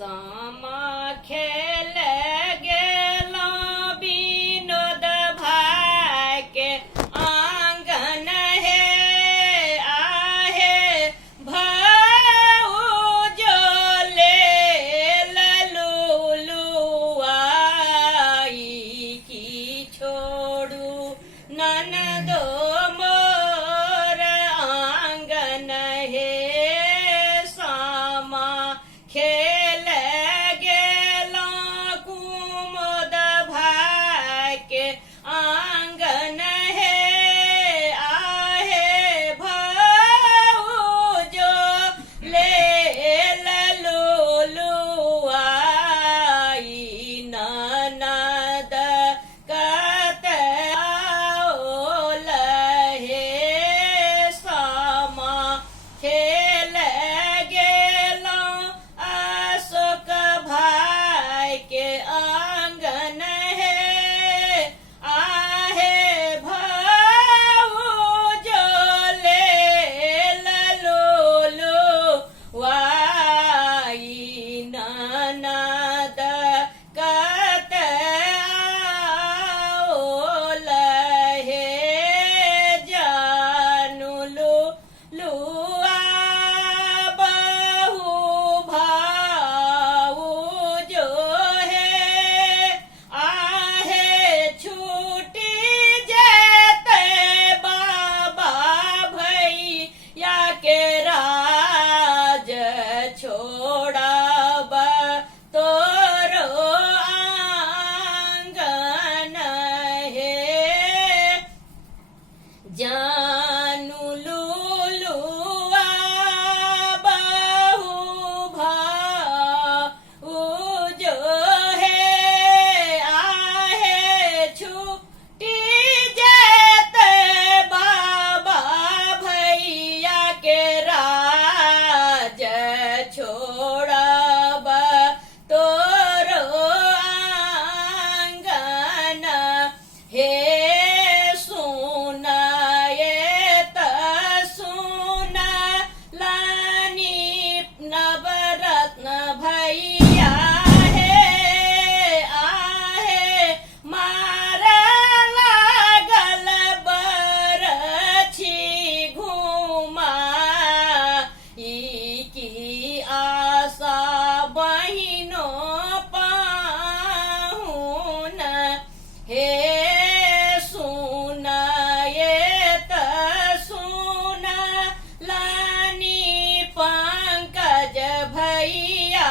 सामा खेल गेलो विनोद भाई के आंगन है आहे भाऊ जो ले ललुलुआई की छोड़ू ननदो मोर आंगन है सामा खेल गेलो कुमुद भाई के आंगन है आहे भाऊ जो ले ललुलुआई ननद कत आओल हे सामा खेल गेलो अशोक भाई के आंगन है आहे भाऊ जो ले ललुलुआई ननद कत आओल हे जानू लुआ बहु भाऊ जो है आहे छूटी जेते बाबा भैया के राज छोड़ब तोरो आंगन है जानू लुलुआ बहु भाऊ जो है आहे छूटी जेते बाबा भैया के राज छोड़ब तोरो आंगन हे सुनाए त सुना लानी नवरत्न भैया है आहे मारा लागल बरछी घुमा ई की आशा बहिनो पाहुन हे सुनाए त सुना लानी पंकज भैया